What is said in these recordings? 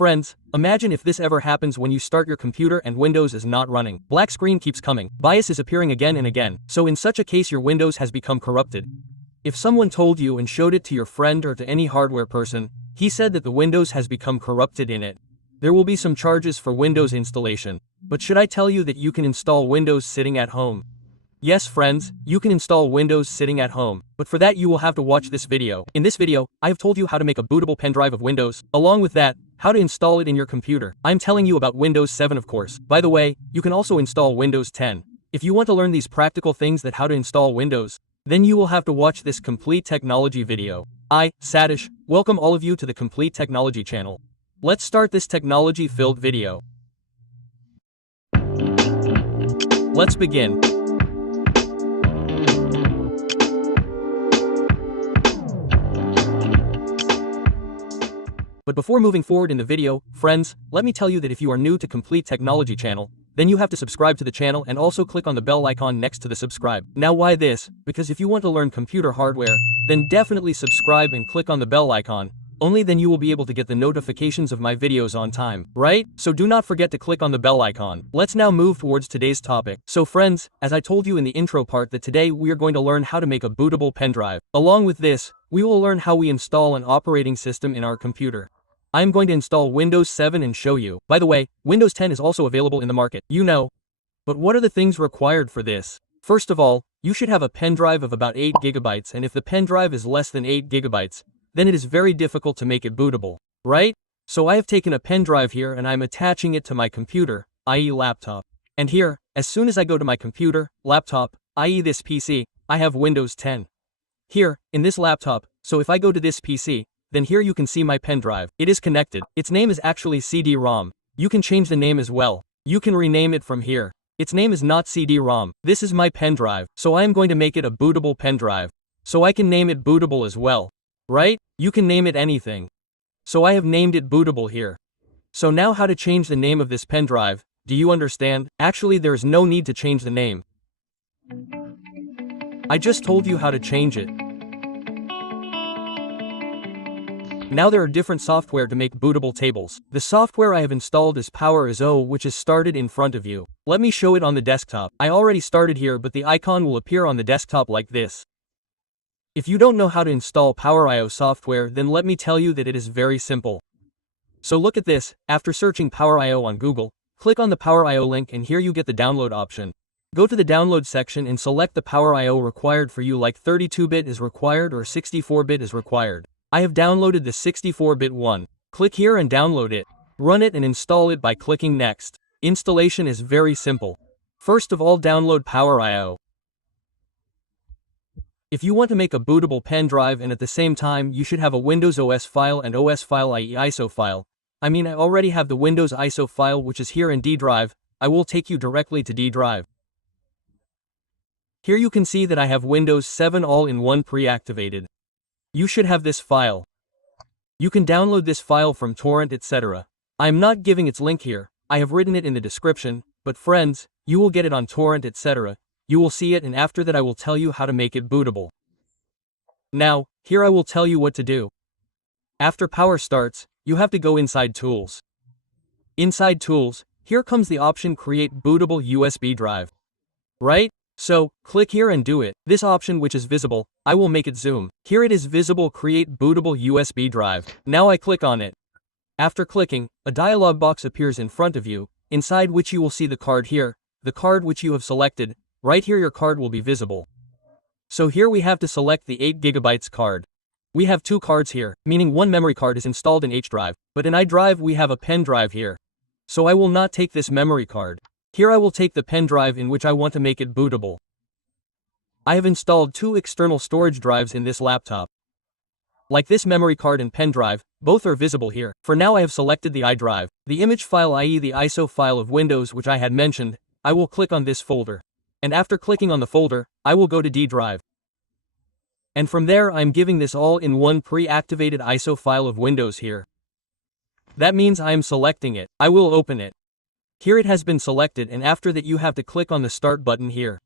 Friends, imagine if this ever happens when you start your computer and Windows is not running. Black screen keeps coming, BIOS is appearing again and again, so in such a case your Windows has become corrupted. If someone told you and showed it to your friend or to any hardware person, he said that the Windows has become corrupted in it, there will be some charges for Windows installation. But should I tell you that you can install Windows sitting at home? Yes friends, you can install Windows sitting at home, but for that you will have to watch this video. In this video, I have told you how to make a bootable pen drive of Windows, along with that, how to install it in your computer. I'm telling you about Windows 7 of course. By the way, you can also install Windows 10. If you want to learn these practical things that how to install Windows, then you will have to watch this complete technology video. I, Satish, welcome all of you to the Complete Technology channel. Let's start this technology-filled video. Let's begin. But before moving forward in the video, friends, let me tell you that if you are new to Complete Technology channel, then you have to subscribe to the channel and also click on the bell icon next to the subscribe. Now why this? Because if you want to learn computer hardware, then definitely subscribe and click on the bell icon. Only then you will be able to get the notifications of my videos on time, right? So do not forget to click on the bell icon. Let's now move towards today's topic. So friends, as I told you in the intro part that today we are going to learn how to make a bootable pen drive. Along with this, we will learn how we install an operating system in our computer. I am going to install Windows 7 and show you. By the way, Windows 10 is also available in the market, you know. But what are the things required for this? First of all, you should have a pen drive of about 8 GB, and if the pen drive is less than 8 GB, then it is very difficult to make it bootable, right? So I have taken a pen drive here and I'm attaching it to my computer, i.e. laptop. And here, as soon as I go to my computer, laptop, i.e. this PC, I have Windows 10. Here, in this laptop, so if I go to this PC, then here you can see my pen drive. It is connected. Its name is actually CD-ROM. You can change the name as well. You can rename it from here. Its name is not CD-ROM. This is my pen drive, so I am going to make it a bootable pen drive. So I can name it bootable as well. Right? You can name it anything. So I have named it bootable here. So now how to change the name of this pen drive, do you understand? Actually there is no need to change the name. I just told you how to change it. Now there are different software to make bootable tables. The software I have installed is PowerISO, which is started in front of you. Let me show it on the desktop. I already started here, but the icon will appear on the desktop like this. If you don't know how to install PowerISO software, then let me tell you that it is very simple. So look at this. After searching PowerISO on Google, click on the PowerISO link and here you get the download option. Go to the download section and select the PowerISO required for you, like 32-bit is required or 64-bit is required. I have downloaded the 64-bit one. Click here and download it. Run it and install it by clicking next. Installation is very simple. First of all, download PowerISO. If you want to make a bootable pen drive and at the same time you should have a Windows OS file and OS file, i.e. ISO file. I already have the Windows ISO file which is here in D drive. I will take you directly to D drive. Here you can see that I have Windows 7 all-in-one pre-activated. You should have this file. You can download this file from torrent, etc. I am not giving its link here. I have written it in the description, but friends, you will get it on torrent, etc. You will see it and after that I will tell you how to make it bootable. Now, here I will tell you what to do. After power starts, you have to go inside Tools. Inside Tools, here comes the option Create Bootable USB Drive. Right? So, click here and do it. This option which is visible, I will make it zoom. Here it is visible, Create Bootable USB Drive. Now I click on it. After clicking, a dialog box appears in front of you, inside which you will see the card here, the card which you have selected. Right here your card will be visible. So here we have to select the 8 GB card. We have two cards here, meaning one memory card is installed in H drive, but in iDrive we have a pen drive here. So I will not take this memory card. Here I will take the pen drive in which I want to make it bootable. I have installed two external storage drives in this laptop. Like this memory card and pen drive, both are visible here. For now I have selected the iDrive. The image file, i.e. the ISO file of Windows which I had mentioned, I will click on this folder. And after clicking on the folder, I will go to D drive. And from there I'm giving this all-in-one pre-activated ISO file of Windows here. That means I am selecting it. I will open it. Here it has been selected and after that you have to click on the start button here.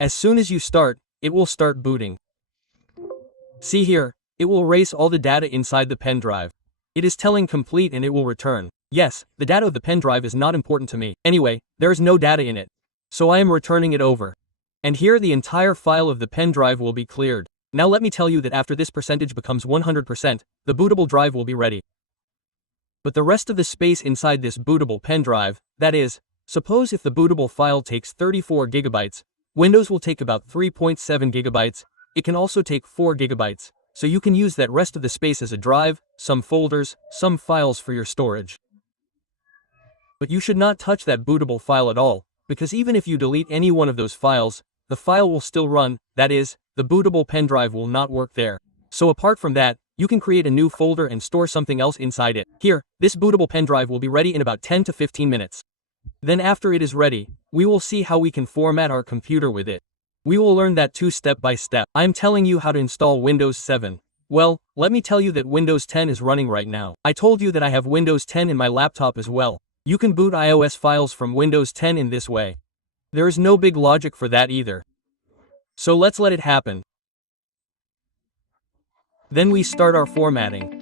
As soon as you start, it will start booting. See here, it will erase all the data inside the pen drive. It is telling complete and it will return. Yes, the data of the pen drive is not important to me. Anyway, there is no data in it. So I am returning it over. And here the entire file of the pen drive will be cleared. Now let me tell you that after this percentage becomes 100%, the bootable drive will be ready. But the rest of the space inside this bootable pen drive, that is, suppose if the bootable file takes 34 gigabytes, Windows will take about 3.7 gigabytes, it can also take 4 gigabytes, so you can use that rest of the space as a drive, some folders, some files for your storage. But you should not touch that bootable file at all, because even if you delete any one of those files, the file will still run, that is, the bootable pen drive will not work there. So apart from that, you can create a new folder and store something else inside it. Here, this bootable pen drive will be ready in about 10 to 15 minutes. Then after it is ready, we will see how we can format our computer with it. We will learn that too step by step. I am telling you how to install Windows 7. Well, let me tell you that Windows 10 is running right now. I told you that I have Windows 10 in my laptop as well. You can boot iOS files from Windows 10 in this way. There is no big logic for that either. So let's let it happen. Then we start our formatting.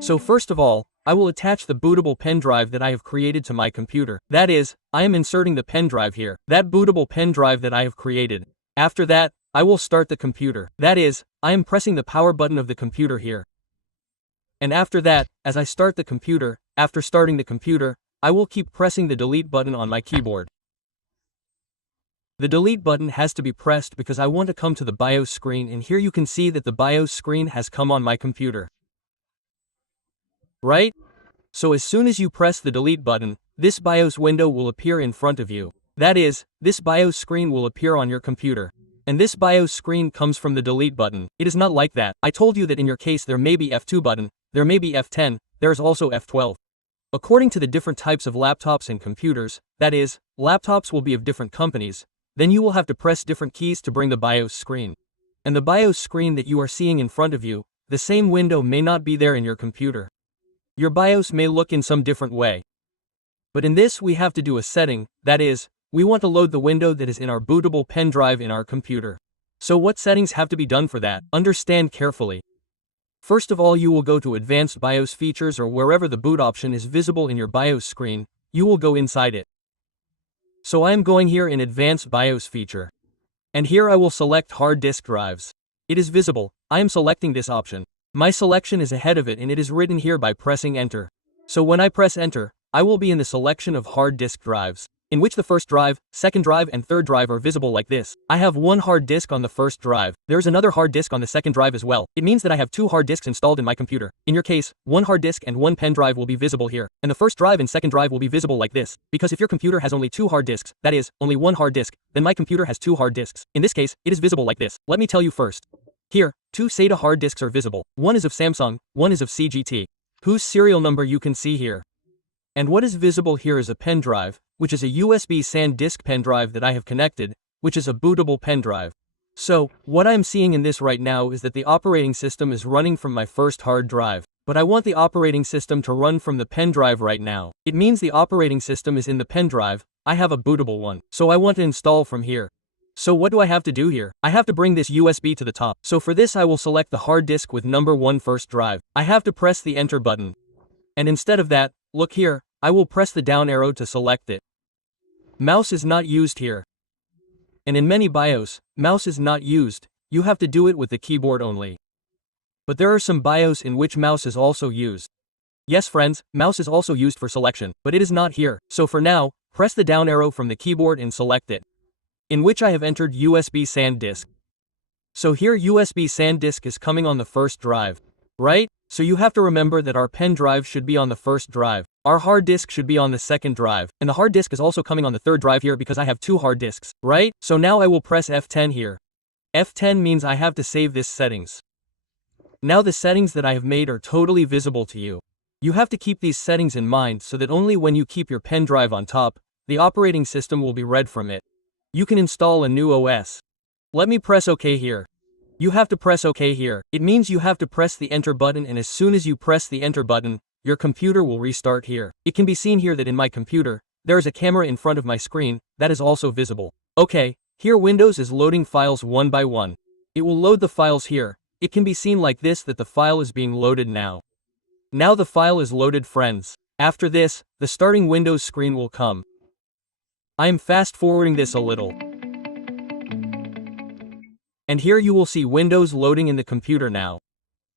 So first of all, I will attach the bootable pen drive that I have created to my computer. That is, I am inserting the pen drive here. That bootable pen drive that I have created. After that, I will start the computer. That is, I am pressing the power button of the computer here. And after that, as I start the computer, after starting the computer, I will keep pressing the delete button on my keyboard. The delete button has to be pressed because I want to come to the BIOS screen, and here you can see that the BIOS screen has come on my computer. Right? So as soon as you press the delete button, this BIOS window will appear in front of you. That is, this BIOS screen will appear on your computer. And this BIOS screen comes from the delete button. It is not like that. I told you that in your case there may be F2 button, there may be F10, there is also F12. According to the different types of laptops and computers, that is, laptops will be of different companies, then you will have to press different keys to bring the BIOS screen. And the BIOS screen that you are seeing in front of you, the same window may not be there in your computer. Your BIOS may look in some different way. But in this we have to do a setting, that is, we want to load the window that is in our bootable pen drive in our computer. So what settings have to be done for that? Understand carefully. First of all, you will go to Advanced BIOS Features, or wherever the boot option is visible in your BIOS screen, you will go inside it. So I am going here in Advanced BIOS Feature. And here I will select hard disk drives. It is visible, I am selecting this option. My selection is ahead of it and it is written here by pressing enter. So when I press enter, I will be in the selection of hard disk drives, in which the first drive, second drive and third drive are visible like this. I have one hard disk on the first drive. There is another hard disk on the second drive as well. It means that I have two hard disks installed in my computer. In your case, one hard disk and one pen drive will be visible here, and the first drive and second drive will be visible like this. Because if your computer has only two hard disks, that is, only one hard disk, then my computer has two hard disks. In this case, it is visible like this. Let me tell you first. Here, two SATA hard disks are visible. One is of Samsung, one is of CGT, whose serial number you can see here. And what is visible here is a pen drive, which is a USB SanDisk pen drive that I have connected, which is a bootable pen drive. So, what I am seeing in this right now is that the operating system is running from my first hard drive. But I want the operating system to run from the pen drive right now. It means the operating system is in the pen drive, I have a bootable one. So I want to install from here. So what do I have to do here? I have to bring this USB to the top. So for this I will select the hard disk with number 1 first drive. I have to press the enter button. And instead of that, look here, I will press the down arrow to select it. Mouse is not used here. And in many BIOS, mouse is not used, you have to do it with the keyboard only. But there are some BIOS in which mouse is also used. Yes friends, mouse is also used for selection, but it is not here. So for now, press the down arrow from the keyboard and select it. In which I have entered USB SanDisk. So here USB SanDisk is coming on the first drive. Right? So you have to remember that our pen drive should be on the first drive. Our hard disk should be on the second drive. And the hard disk is also coming on the third drive here because I have two hard disks. Right? So now I will press F10 here. F10 means I have to save this settings. Now the settings that I have made are totally visible to you. You have to keep these settings in mind so that only when you keep your pen drive on top, the operating system will be read from it. You can install a new OS. Let me press OK here. You have to press OK here. It means you have to press the enter button, and as soon as you press the enter button, your computer will restart here. It can be seen here that in my computer, there is a camera in front of my screen, that is also visible. Okay, here Windows is loading files one by one. It will load the files here. It can be seen like this that the file is being loaded now. Now the file is loaded, friends. After this, the starting Windows screen will come. I am fast forwarding this a little. And here you will see Windows loading in the computer now.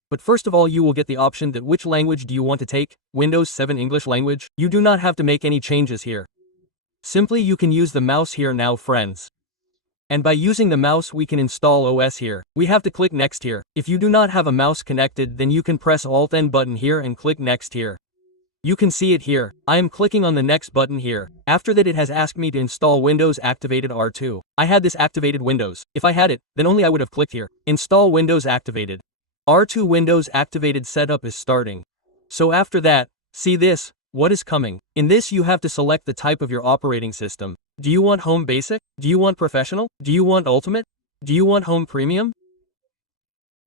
But first of all, you will get the option that which language do you want to take, Windows 7 English language. You do not have to make any changes here. Simply you can use the mouse here now, friends. And by using the mouse we can install OS here. We have to click next here. If you do not have a mouse connected, then you can press Alt N button here and click next here. You can see it here. I am clicking on the next button here. After that it has asked me to install Windows activated R2. I had this activated Windows. If I had it, then only I would have clicked here. Install Windows activated. R2 Windows activated setup is starting. So after that, see this, what is coming. In this you have to select the type of your operating system. Do you want Home Basic? Do you want Professional? Do you want Ultimate? Do you want Home Premium?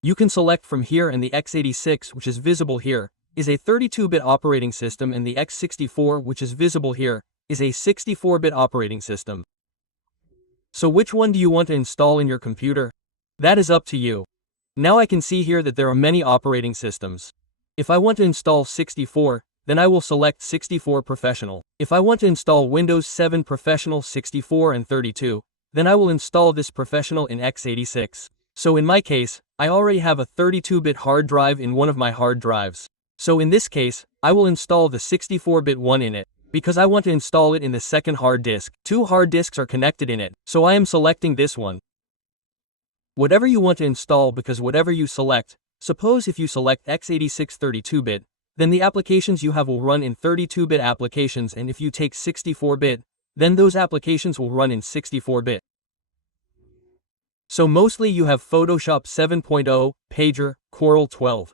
You can select from here, and the x86, which is visible here, is a 32-bit operating system, and the x64, which is visible here, is a 64-bit operating system. So which one do you want to install in your computer? That is up to you. Now I can see here that there are many operating systems. If I want to install 64, then I will select 64 Professional. If I want to install Windows 7 Professional 64 and 32, then I will install this Professional in x86. So in my case, I already have a 32-bit hard drive in one of my hard drives. So in this case, I will install the 64-bit one in it, because I want to install it in the second hard disk. Two hard disks are connected in it, so I am selecting this one. Whatever you want to install, because whatever you select, suppose if you select x86 32-bit, then the applications you have will run in 32-bit applications, and if you take 64-bit, then those applications will run in 64-bit. So mostly you have Photoshop 7.0, Pager, Corel 12.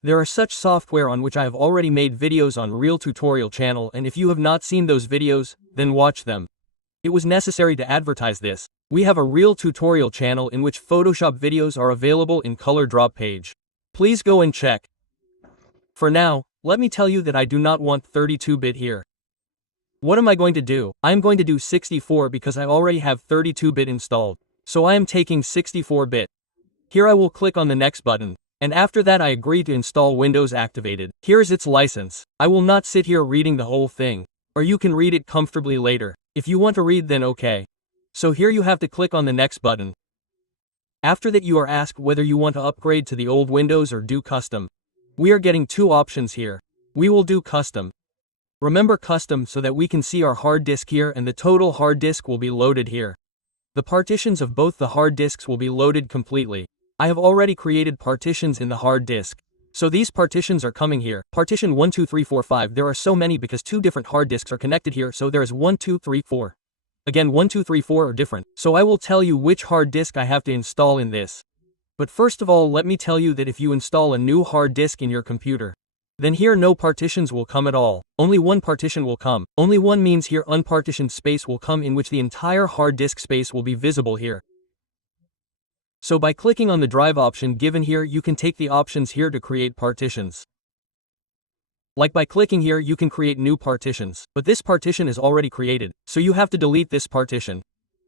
There are such software on which I have already made videos on Real Tutorial channel, and if you have not seen those videos, then watch them. It was necessary to advertise this. We have a Real Tutorial channel in which Photoshop videos are available in color drop page. Please go and check. For now, let me tell you that I do not want 32-bit here. What am I going to do? I am going to do 64 because I already have 32-bit installed. So I am taking 64-bit. Here I will click on the next button. And after that I agree to install Windows activated. Here is its license. I will not sit here reading the whole thing. Or you can read it comfortably later. If you want to read, then okay. So here you have to click on the next button. After that you are asked whether you want to upgrade to the old Windows or do custom. We are getting two options here. We will do custom. Remember custom so that we can see our hard disk here, and the total hard disk will be loaded here. The partitions of both the hard disks will be loaded completely. I have already created partitions in the hard disk. So these partitions are coming here. Partition 1, 2, 3, 4, 5. There are so many because two different hard disks are connected here, so there is 1, 2, 3, 4. Again, 1, 2, 3, 4 are different. So I will tell you which hard disk I have to install in this. But first of all, let me tell you that if you install a new hard disk in your computer, then here no partitions will come at all. Only one partition will come. Only one means here unpartitioned space will come, in which the entire hard disk space will be visible here. So by clicking on the drive option given here, you can take the options here to create partitions. Like by clicking here you can create new partitions, but this partition is already created, so you have to delete this partition.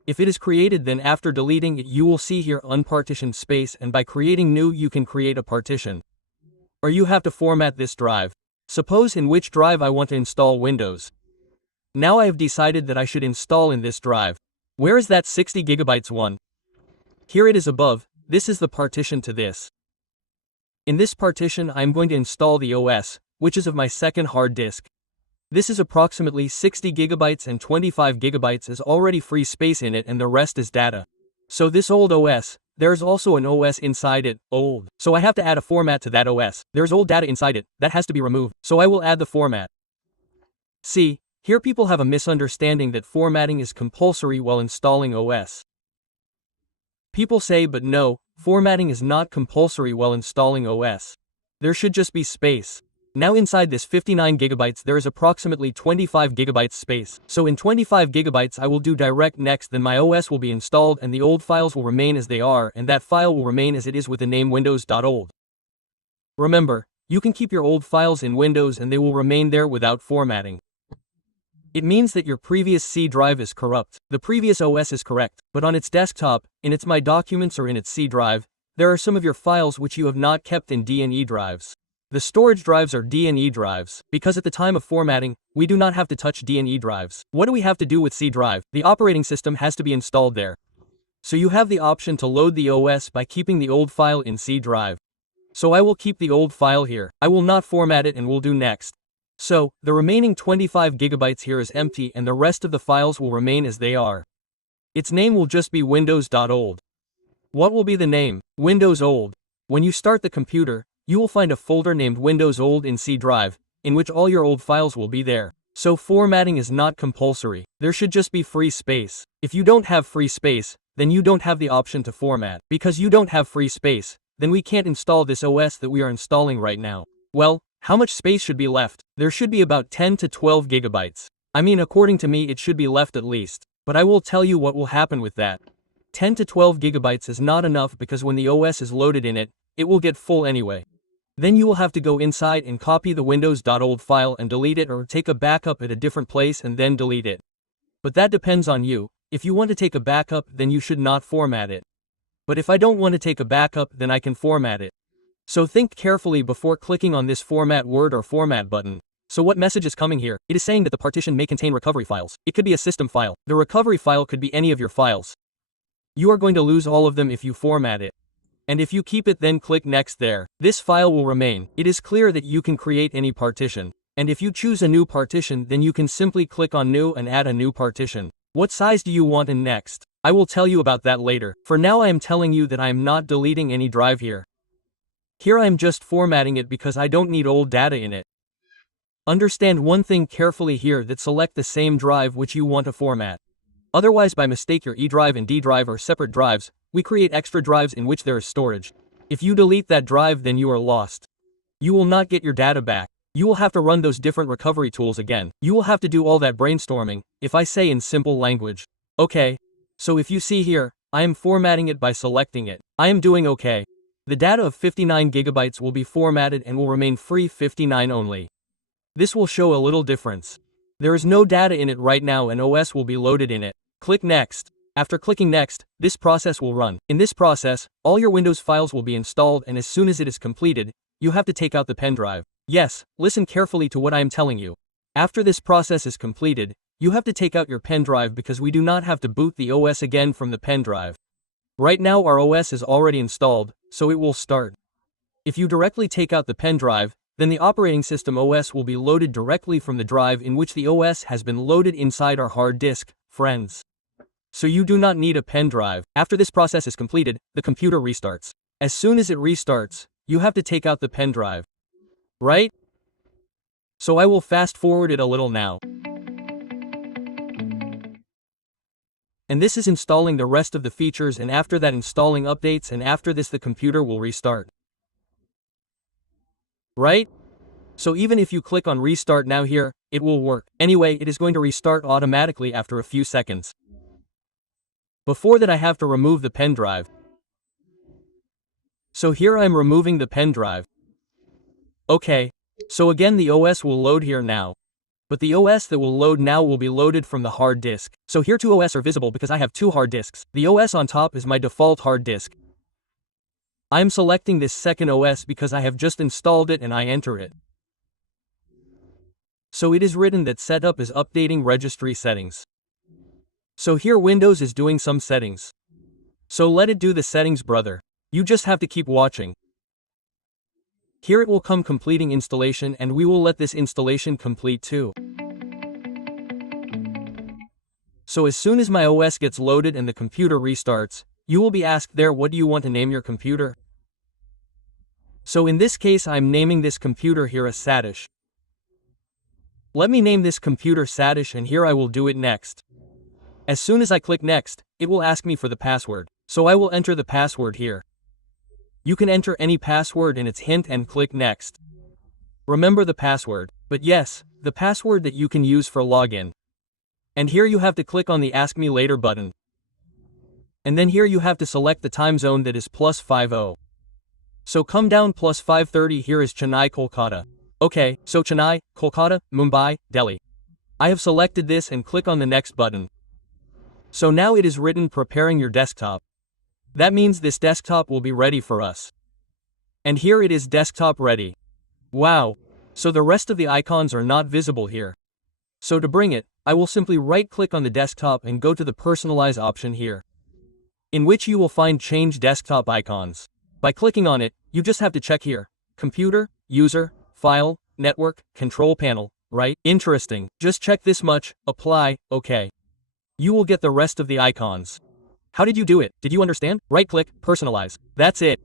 If it is created, then after deleting it you will see here unpartitioned space, and by creating new you can create a partition. Or you have to format this drive. Suppose in which drive I want to install Windows. Now I have decided that I should install in this drive. Where is that 60 gigabytes one? Here it is above. This is the partition to this. In this partition I am going to install the OS, which is of my second hard disk. This is approximately 60 gigabytes and 25 gigabytes is already free space in it, and the rest is data. So this old OS, there's also an OS inside it, old. So I have to add a format to that OS. There's old data inside it, that has to be removed. So I will add the format. See, here people have a misunderstanding that formatting is compulsory while installing OS. People say, but no, formatting is not compulsory while installing OS. There should just be space. Now inside this 59 gigabytes there is approximately 25 gigabytes space. So in 25 gigabytes I will do direct next, then my OS will be installed and the old files will remain as they are, and that file will remain as it is with the name windows.old. Remember, you can keep your old files in Windows and they will remain there without formatting. It means that your previous C drive is corrupt. The previous OS is correct, but on its desktop, in its My Documents or in its C drive, there are some of your files which you have not kept in D&E drives. The storage drives are D&E drives, because at the time of formatting, we do not have to touch D&E drives. What do we have to do with C drive? The operating system has to be installed there. So you have the option to load the OS by keeping the old file in C drive. So I will keep the old file here. I will not format it and will do next. So, the remaining 25 gigabytes here is empty and the rest of the files will remain as they are. Its name will just be windows.old. What will be the name? Windows Old. When you start the computer, you will find a folder named Windows Old in C drive, in which all your old files will be there. So formatting is not compulsory. There should just be free space. If you don't have free space, then you don't have the option to format. Because you don't have free space, then we can't install this OS that we are installing right now. Well, how much space should be left? There should be about 10 to 12 gigabytes. I mean, according to me, it should be left at least. But I will tell you what will happen with that. 10 to 12 gigabytes is not enough because when the OS is loaded in it, it will get full anyway. Then you will have to go inside and copy the windows.old file and delete it or take a backup at a different place and then delete it. But that depends on you. If you want to take a backup, then you should not format it. But if I don't want to take a backup, then I can format it. So think carefully before clicking on this Format Word or Format button. So what message is coming here? It is saying that the partition may contain recovery files. It could be a system file. The recovery file could be any of your files. You are going to lose all of them if you format it. And if you keep it, then click Next there. This file will remain. It is clear that you can create any partition. And if you choose a new partition, then you can simply click on New and add a new partition. What size do you want in Next? I will tell you about that later. For now I am telling you that I am not deleting any drive here. Here I am just formatting it because I don't need old data in it. Understand one thing carefully here, that select the same drive which you want to format. Otherwise by mistake your E drive and D drive are separate drives. We create extra drives in which there is storage. If you delete that drive, then you are lost. You will not get your data back. You will have to run those different recovery tools again. You will have to do all that brainstorming, if I say in simple language. Okay. So if you see here, I am formatting it by selecting it. I am doing okay. The data of 59 gigabytes will be formatted and will remain free 59 only. This will show a little difference. There is no data in it right now and OS will be loaded in it. Click Next. After clicking Next, this process will run. In this process, all your Windows files will be installed, and as soon as it is completed, you have to take out the pen drive. Yes, listen carefully to what I am telling you. After this process is completed, you have to take out your pen drive because we do not have to boot the OS again from the pen drive. Right now our OS is already installed, so it will start. If you directly take out the pen drive, then the operating system OS will be loaded directly from the drive in which the OS has been loaded inside our hard disk, friends. So you do not need a pen drive. After this process is completed, the computer restarts. As soon as it restarts, you have to take out the pen drive. Right? So I will fast forward it a little now. And this is installing the rest of the features, and after that installing updates, and after this the computer will restart. Right? So even if you click on Restart now here, it will work. Anyway, it is going to restart automatically after a few seconds. Before that I have to remove the pen drive. So here I am removing the pen drive. Okay. So again the OS will load here now. But the OS that will load now will be loaded from the hard disk. So here two OS are visible because I have two hard disks. The OS on top is my default hard disk. I am selecting this second OS because I have just installed it and I enter it. So it is written that setup is updating registry settings. So here Windows is doing some settings. So let it do the settings, brother. You just have to keep watching. Here it will come completing installation, and we will let this installation complete too. So as soon as my OS gets loaded and the computer restarts, you will be asked there, what do you want to name your computer? So in this case I'm naming this computer here as Satish. Let me name this computer Satish, and here I will do it next. As soon as I click Next, it will ask me for the password. So I will enter the password here. You can enter any password in its hint and click Next. Remember the password, but yes, the password that you can use for login. And here you have to click on the Ask Me Later button. And then here you have to select the time zone, that is +50. So come down +5:30, here is Chennai, Kolkata. Okay, so Chennai, Kolkata, Mumbai, Delhi. I have selected this and click on the next button. So now it is written preparing your desktop. That means this desktop will be ready for us. And here it is, desktop ready. Wow. So the rest of the icons are not visible here. So to bring it, I will simply right-click on the desktop and go to the personalize option here, in which you will find change desktop icons. By clicking on it, you just have to check here: computer, user, file, network, control panel, right? Interesting. Just check this much, apply, okay. You will get the rest of the icons. How did you do it? Did you understand? Right-click, personalize. That's it.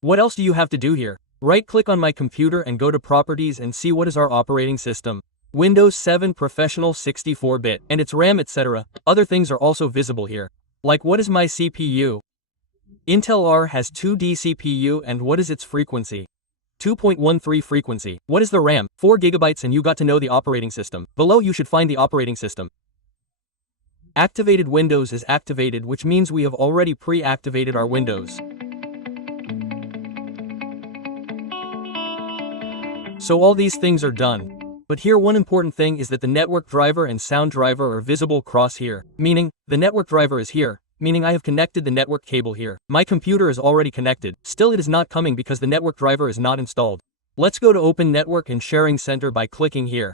What else do you have to do here? Right-click on my computer and go to properties and see what is our operating system. Windows 7 Professional 64-bit, and its RAM, etc. Other things are also visible here. Like, what is my CPU? Intel R has 2D CPU, and what is its frequency? 2.13 frequency. What is the RAM? 4 GB, and you got to know the operating system. Below you should find the operating system. Activated Windows is activated, which means we have already pre-activated our Windows. So all these things are done. But here one important thing is that the network driver and sound driver are visible cross here, meaning, the network driver is here, meaning I have connected the network cable here. My computer is already connected, still it is not coming because the network driver is not installed. Let's go to Open Network and Sharing Center by clicking here.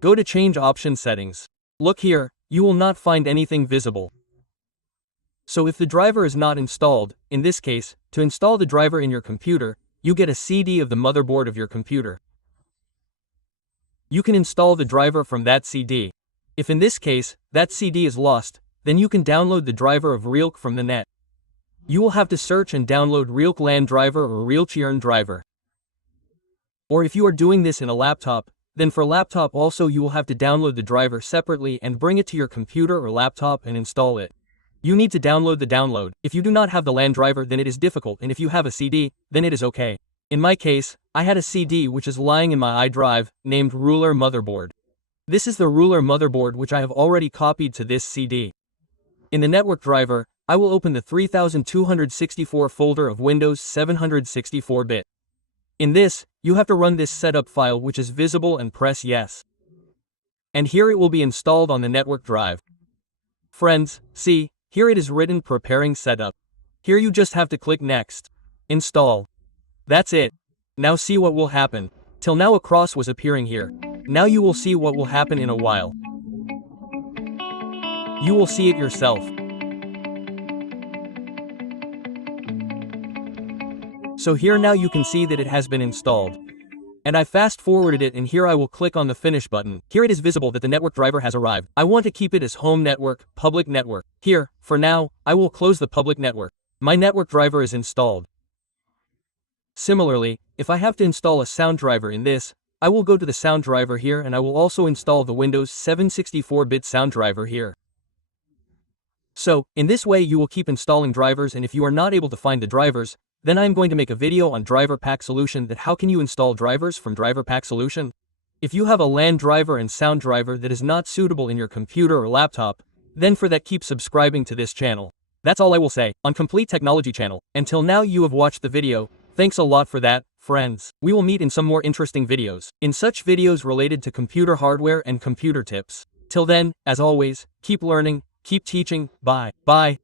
Go to Change Option Settings. Look here, you will not find anything visible. So if the driver is not installed, in this case, to install the driver in your computer, you get a CD of the motherboard of your computer. You can install the driver from that CD. If in this case, that CD is lost, then you can download the driver of Realk from the net. You will have to search and download Realk LAN driver or Realk driver. Or if you are doing this in a laptop, then for laptop also you will have to download the driver separately and bring it to your computer or laptop and install it. You need to download the download. If you do not have the LAN driver, then it is difficult, and if you have a CD, then it is okay. In my case, I had a CD which is lying in my iDrive, named Ruler Motherboard. This is the Ruler Motherboard which I have already copied to this CD. In the network driver, I will open the 3264 folder of Windows 764-bit. In this, you have to run this setup file which is visible and press yes. And here it will be installed on the network drive. Friends, see, here it is written preparing setup. Here you just have to click next. Install. That's it. Now see what will happen. Till now a cross was appearing here. Now you will see what will happen in a while. You will see it yourself. So here now you can see that it has been installed. And I fast forwarded it, and here I will click on the finish button. Here it is visible that the network driver has arrived. I want to keep it as home network, public network. Here, for now, I will close the public network. My network driver is installed. Similarly, if I have to install a sound driver in this, I will go to the sound driver here, and I will also install the Windows 764-bit sound driver here. So, in this way you will keep installing drivers, and if you are not able to find the drivers, then I am going to make a video on Driver Pack Solution, that how can you install drivers from Driver Pack Solution. If you have a LAN driver and sound driver that is not suitable in your computer or laptop, then for that keep subscribing to this channel. That's all I will say on Complete Technology channel. Until now you have watched the video. Thanks a lot for that, friends. We will meet in some more interesting videos, in such videos related to computer hardware and computer tips. Till then, as always, keep learning, keep teaching, bye. Bye.